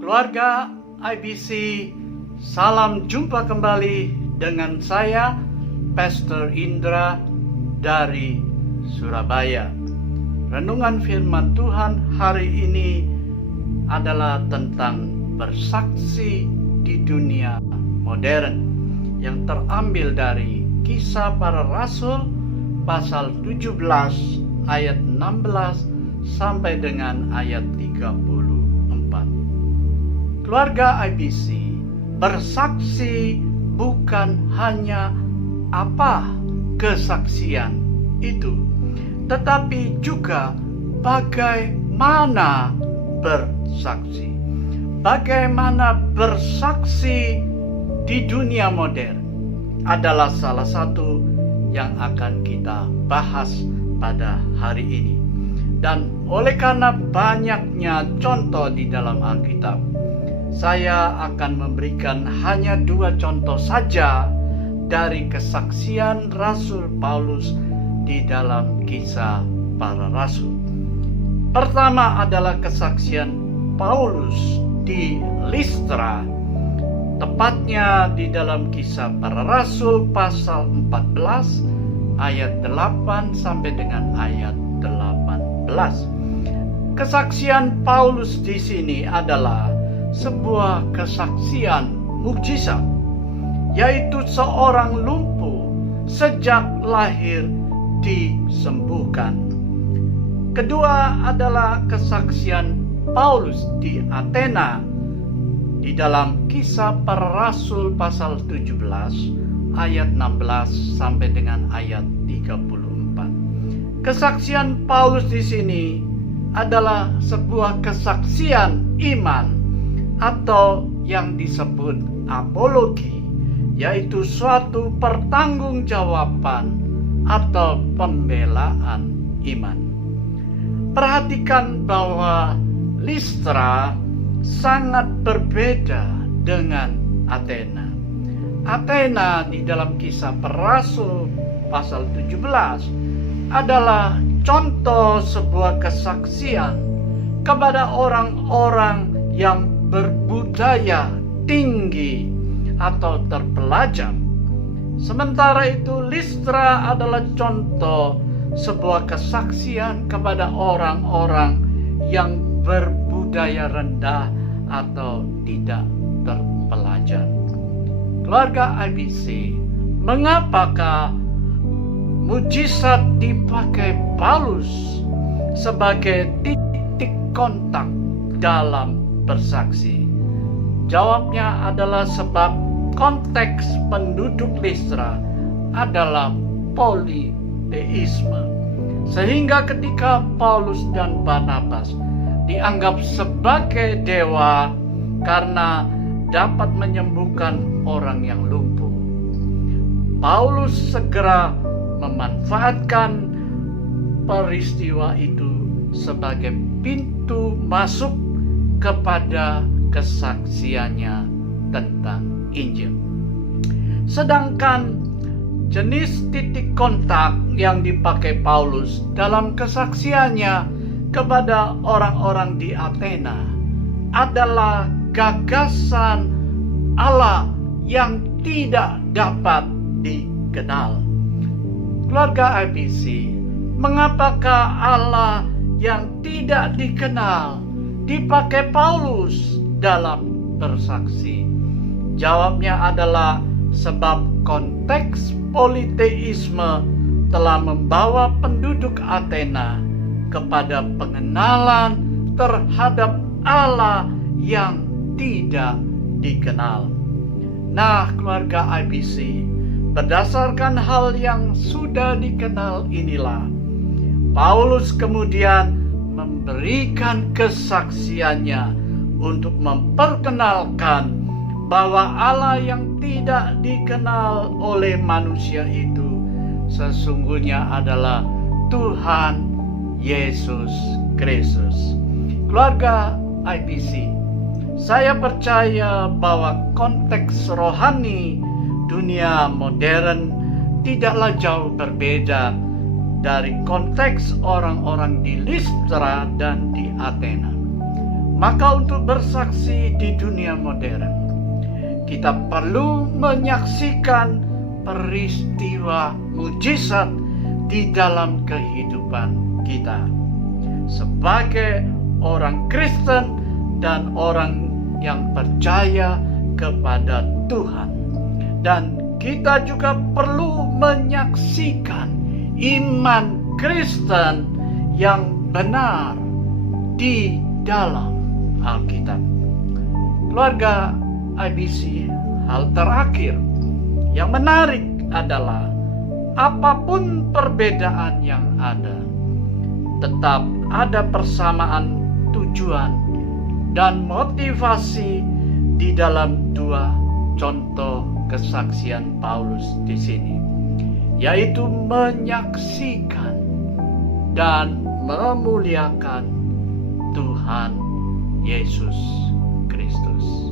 Keluarga IBC, salam jumpa kembali dengan saya, Pastor Indra dari Surabaya. Renungan firman Tuhan hari ini adalah tentang bersaksi di dunia modern yang terambil dari Kisah Para Rasul pasal 17 ayat 16 sampai dengan ayat 34. Keluarga IBC, bersaksi bukan hanya apa kesaksian itu, tetapi juga bagaimana bersaksi. Bagaimana bersaksi di dunia modern adalah salah satu yang akan kita bahas pada hari ini. Dan oleh karena banyaknya contoh di dalam Alkitab, saya akan memberikan hanya 2 contoh saja dari kesaksian Rasul Paulus di dalam Kisah Para Rasul. Pertama adalah kesaksian Paulus di Listra, tepatnya di dalam Kisah Para Rasul pasal 14 ayat 8 sampai dengan ayat 18. Kesaksian Paulus di sini adalah sebuah kesaksian mukjizat, yaitu seorang lumpuh sejak lahir disembuhkan. Kedua adalah kesaksian Paulus di Athena di dalam Kisah Para Rasul pasal 17 ayat 16 sampai dengan ayat 34. Kesaksian Paulus di sini adalah sebuah kesaksian iman atau yang disebut apologi, yaitu suatu pertanggungjawaban atau pembelaan iman. Perhatikan bahwa Listra sangat berbeda dengan Athena. Athena di dalam Kisah Para Rasul pasal 17 adalah contoh sebuah kesaksian kepada orang-orang yang berbudaya tinggi atau terpelajar. Sementara itu Listra adalah contoh sebuah kesaksian kepada orang-orang yang berbudaya rendah atau tidak terpelajar. Keluarga IBC, mengapakah mujizat dipakai Paulus sebagai titik kontak dalam bersaksi? Jawabnya adalah sebab konteks penduduk Listra adalah politeisme, sehingga ketika Paulus dan Barnabas dianggap sebagai dewa karena dapat menyembuhkan orang yang lumpuh, Paulus segera memanfaatkan peristiwa itu sebagai pintu masuk kepada kesaksiannya tentang Injil. Sedangkan jenis titik kontak yang dipakai Paulus dalam kesaksiannya kepada orang-orang di Athena adalah gagasan Allah yang tidak dapat dikenal. Keluarga IBC, mengapakah Allah yang tidak dikenal dipakai Paulus dalam bersaksi? Jawabnya adalah sebab konteks politeisme telah membawa penduduk Athena kepada pengenalan terhadap Allah yang tidak dikenal. Nah, keluarga IBC, berdasarkan hal yang sudah dikenal inilah, Paulus kemudian memberikan kesaksiannya untuk memperkenalkan bahwa Allah yang tidak dikenal oleh manusia itu sesungguhnya adalah Tuhan Yesus Kristus. Keluarga IBC, saya percaya bahwa konteks rohani dunia modern tidaklah jauh berbeda dari konteks orang-orang di Listra dan di Athena. Maka untuk bersaksi di dunia modern, kita perlu menyaksikan peristiwa mujizat di dalam kehidupan kita sebagai orang Kristen dan orang yang percaya kepada Tuhan. Dan kita juga perlu menyaksikan iman Kristen yang benar di dalam Alkitab. Keluarga IBC, hal terakhir yang menarik adalah apapun perbedaan yang ada, tetap ada persamaan tujuan dan motivasi di dalam dua contoh kesaksian Paulus di sini, yaitu menyaksikan dan memuliakan Tuhan Yesus Kristus.